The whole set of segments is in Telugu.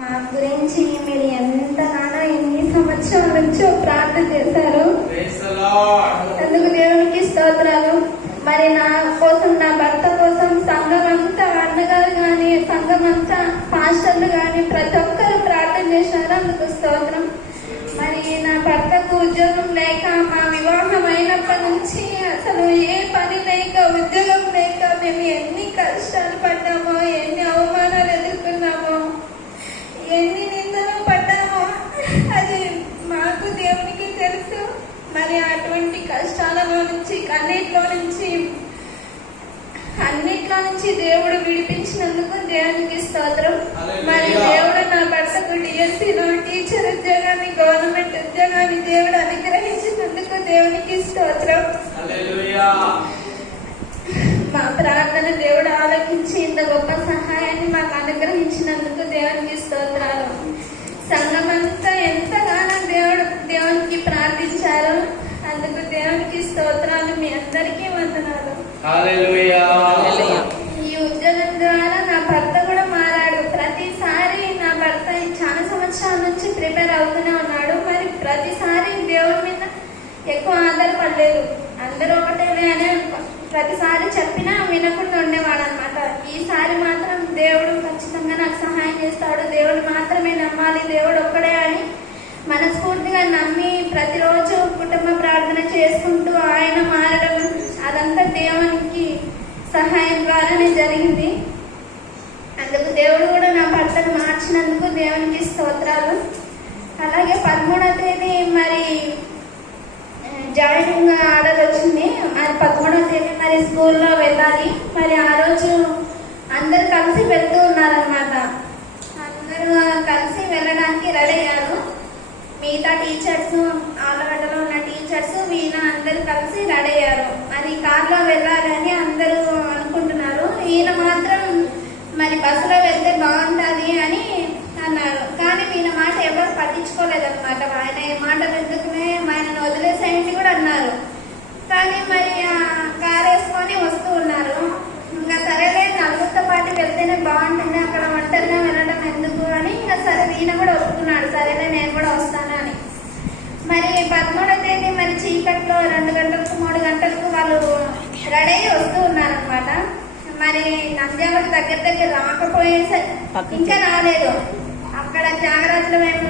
మా గురించి మీరు ఎంతగానో ఎన్ని సంవత్సరాల నుంచో ప్రార్థన చేశారు. అందుకు దేవునికి స్తోత్రాలు. మరి నా కోసం, నా భర్త కోసం సంఘం అంతా, అన్నగారు కానీ, సంఘం అంతా, పాస్టర్లు కానీ ప్రతి ఒక్కరు ప్రార్థన చేశారు. అందుకు స్తోత్రం. మరి నా భర్తకు ఉద్యోగం లేక, మా వివాహం అయినప్పటి నుంచి అసలు ఏ పని లేక, ఉద్యోగం లేక మేము ఎన్ని కష్టాలు పడ్డామో, ఎన్ని అవమానాలు ఎదుర్కొన్నామో, ఎన్ని నిందలు పడ్డామో అది మాకు దేవునికి తెలుసు. మరి అటువంటి కష్టాలలో నుంచి, అన్నిట్లో నుంచి దేవుడు విడిపించినందుకు దేవునికి స్తోత్రం. మరి దేవుడు నా భర్తకు డిఎస్సీలో టీచర్ ఉద్యోగాన్ని, గవర్నమెంట్ ఉద్యోగాన్ని దేవుడు అనుగ్రహించినందుకు దేవునికి స్తోత్రం. మా ప్రార్థన దేవుడు ఆలకించి ఇంత గొప్ప సహాయాన్ని మాకు అనుగ్రహించినందుకు దేవునికి స్తోత్రాలు. సంఘమంతా ఎంతగానో దేవునికి ప్రార్థించారు. అందుకు దేవునికి స్తోత్రాలు. మీ అందరికీ వందనాలు. ఈ ఉద్యోగం ద్వారా నా భర్త కూడా మారాడు. ప్రతిసారి నా భర్త చాలా సంవత్సరాల నుంచి ప్రిపేర్ అవుతూనే ఉన్నాడు. మరి ప్రతిసారి దేవుడి మీద ఎక్కువ ఆధారపడలేదు. అందరూ ఒకటేలే అని ప్రతిసారి చెప్పినా వినకుండా ఉండేవాడు అనమాట. ఈసారి మాత్రం దేవుడు ఖచ్చితంగా నాకు సహాయం చేస్తాడు, దేవుడు మాత్రమే నమ్మాలి, దేవుడు ఒక్కడే అని మనస్ఫూర్తిగా నమ్మి ప్రతిరోజు కుటుంబ ప్రార్థన చేసుకుంటూ ఆయన మారడం, అదంతా దేవునికి సహాయం ద్వారానే జరిగింది. అందుకు దేవుడు కూడా నా భర్తను మార్చినందుకు దేవునికి స్తోత్రాలు. అలాగే 13వ తేదీ మరి జాయినింగ్ ఆర్డర్ వచ్చింది. మరి 13వ తేదీ మరి స్కూల్లో వెళ్ళాలి. మరి ఆ రోజు అందరు కలిసి వెళ్తూ ఉన్నారనమాట. అందరూ కలిసి వెళ్ళడానికి రెడీ అయ్యారు. మిగతా టీచర్స్, ఆలగడ్డలో ఉన్న టీచర్స్, వీణ అందరూ కలిసి రెడీ అయ్యారు. మరి కార్లో వెళ్ళాలని అందరూ అనుకుంటున్నారు. ఈయన మాత్రం మరి బస్సులో వెళ్తే బాగుంటుంది అని అన్నారు. కానీ ఈయన మాట ఎవరు పట్టించుకోలేదన్నమాట. ఆయన మాట ఎందుకునే ఆయనను వదిలేసేయండి కూడా అన్నారు. కానీ మరి కారు వేసుకొని వస్తూ ఉన్నారు. ఇంకా సరేలే, నలుగురితో పాటు వెళ్తేనే బాగుంటుంది, అక్కడ ఒంటరిగా వెళ్ళడం ఎందుకు అని ఇంకా సరే ఈయన కూడా ఒప్పుకున్నాడు. సరేలే నేను కూడా వస్తాను అని. మరి 13వ తేదీ మరి చీకట్లో 2 గంటలకు 3 గంటలకు వాళ్ళు రెడీ అయ్యి వస్తూ ఉన్నారనమాట. మరి నంద్యాల దగ్గర రాకపోయేసరి ఇంకా రాలేదు. అక్కడ త్యాగరాజుల వైపు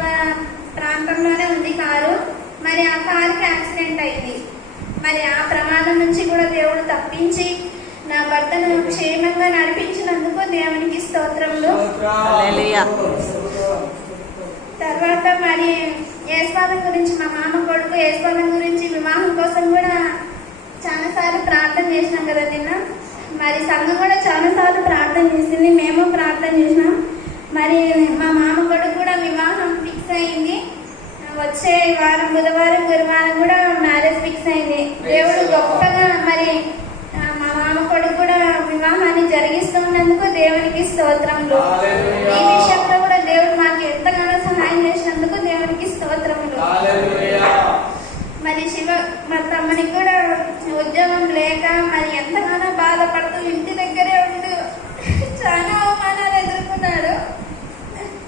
ప్రాంతంలోనే ఉంది కారు. మరి ఆ కారుకి యాక్సిడెంట్ అయింది. మరి ఆ ప్రమాదం నుంచి కూడా దేవుడు తప్పించి నా భర్తను క్షేమంగా నడిపించినందుకు దేవునికి స్తోత్రములు. తర్వాత మరి యేసుపాదం గురించి, మా మామ కొడుకు యేసుపాదం గురించి వివాహం కోసం కూడా చాలాసార్లు ప్రార్థన చేసినాం కదా నిన్న. మరి సంఘం కూడా చాలాసార్లు ప్రార్థన చేసింది, మేము ప్రార్థన చేసినాం. మరి మా మామ కొడుకు కూడా వివాహం ఫిక్స్ అయింది. వచ్చే వారం బుధవారం, గురువారం కూడా మ్యారేజ్ ఫిక్స్ అయింది. దేవుడు గొప్పగా మరి మా మామ కొడుకు కూడా వివాహాన్ని జరిగిస్తున్నందుకు దేవునికి స్తోత్రములు. ఈ విషయంలో కూడా దేవుడు మాకు ఎంతగానో సహాయం చేసినందుకు దేవునికి స్తోత్రములు. మరి మా తమ్మునికి కూడా ఉద్యోగం లేక మరి ఎంతగానో బాధపడుతూ ఇంటి దగ్గరే ఉంటూ చాలా అవమానాలు ఎదుర్కొన్నాడు.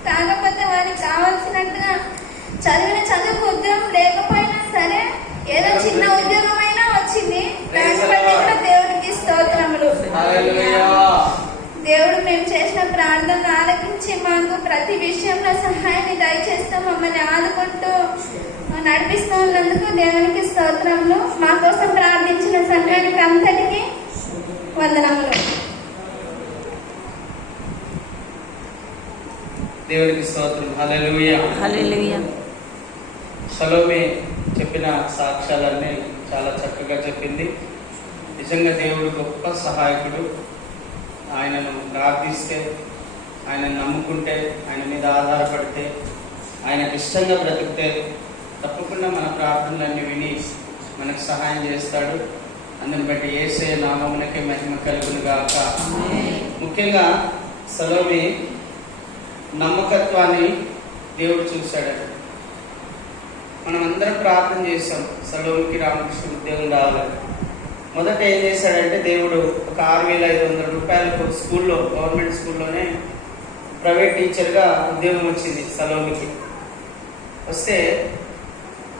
కాకపోతే వారికి కావాల్సినట్టుగా చదివిన చదువుకు ఉద్యోగం లేకపోయినా సరే ఏదో చిన్న ఉద్యోగం అయినా వచ్చింది. దాన్ని బట్టి కూడా దేవునికి స్తోత్రములు. దేవుడు మేము చేసిన ప్రార్థన ఆలకించి మాకు ప్రతి విషయంలో సహాయాన్ని దయచేస్తూ మమ్మల్ని ఆదుకుంటూ నడిపిస్తూ ఉన్నందుకు దేవునికి స్తోత్రములు. మా కోసం ప్రార్థించిన సంఘానికి అంతటికీ వందనములు. దేవునికి స్తోత్రం. హల్లెలూయా, హల్లెలూయా. సలోమే చెప్పిన సాక్ష్యాలన్నీ చాలా చక్కగా చెప్పింది. నిజంగా దేవుడు గొప్ప సహాయకుడు. ఆయనను ప్రార్థిస్తే, ఆయన నమ్ముకుంటే, ఆయన మీద ఆధారపడితే, ఆయనకు ఇష్టంగా బ్రతికితే తప్పకుండా మన ప్రార్థనలన్నీ విని మనకు సహాయం చేస్తాడు. అందుని బట్టి యేసయ్య నామమునకే మహిమ కలుగును గాక. ముఖ్యంగా సలోమే నమ్మకత్వాన్ని దేవుడు చూశాడు. మనం అందరం ప్రార్థన చేశాం సలోమికి రామకృష్ణ ఉద్యోగం రావాలని. మొదట ఏం చేశాడంటే దేవుడు ఒక 6,500 రూపాయలకు స్కూల్లో, గవర్నమెంట్ స్కూల్లోనే ప్రైవేట్ టీచర్గా ఉద్యోగం వచ్చింది సలోమికి. వస్తే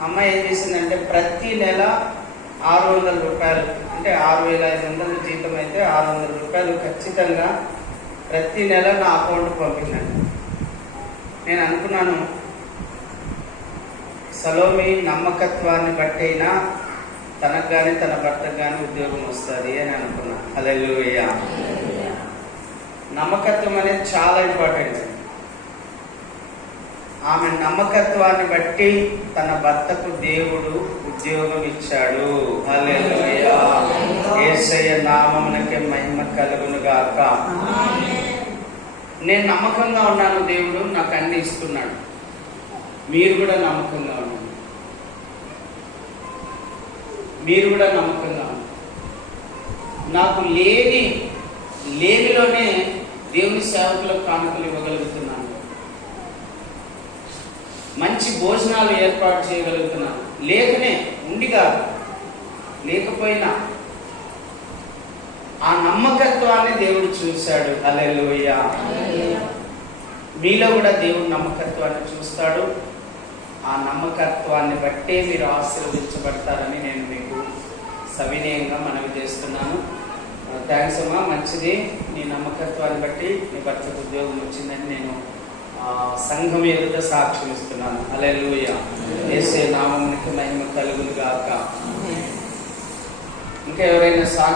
అమ్మాయి ఏం చేసిందంటే ప్రతి నెల 600 రూపాయలు, అంటే 6,500 జీతం అయితే 600 రూపాయలు ఖచ్చితంగా ప్రతి నెల నా అకౌంట్ పంపిందండి. నేను అనుకున్నాను, సలోమి నమ్మకత్వాన్ని బట్టైనా తనకు కానీ తన భర్తకు కానీ ఉద్యోగం వస్తుంది అని అనుకున్నాను. హల్లెలూయా. నమ్మకత్వం అనేది చాలా ఇంపార్టెంట్. ఆమె నమ్మకత్వాన్ని బట్టి తన భర్తకు దేవుడు ఉద్యోగం ఇచ్చాడు. హల్లెలూయా. యేసయ్య నామమునకే మహిమ కలుగును గాక. నేను నమ్మకంగా ఉన్నాను, దేవుడు నాకు అన్ని ఇస్తున్నాడు. మీరు కూడా నమ్మకంగా ఉండండి. మీరు కూడా నమ్మకంగా ఉండండి. నాకు లేనిలోనే దేవుని సేవకులకు కానుకలు ఇవ్వగలుగుతున్నాను. మంచి భోజనాలు ఏర్పాటు చేయగలుగుతున్నాను. ఉండి కాదు, లేకపోయినా ఆ నమ్మకత్వాన్ని దేవుడు చూశాడు. హల్లెలూయా. మీలో కూడా దేవుడు నమ్మకత్వాన్ని చూస్తాడు. ఆ నమ్మకత్వాన్ని బట్టే మీరు ఆశీర్వదించబడతారని నేను మీకు సవినయంగా మనవి చేస్తున్నాను. థ్యాంక్స్ అమ్మా, మంచిది. నీ నమ్మకత్వాన్ని బట్టి నీ భర్తకు ఉద్యోగం వచ్చిందని నేను సంఘం ఎదుట సాక్ష్యం ఇస్తున్నాను. హల్లెలూయా. యేసయ్య నామమునకు మహిమ కలుగును గాక. ఇంకా ఎవరైనా సాక్షి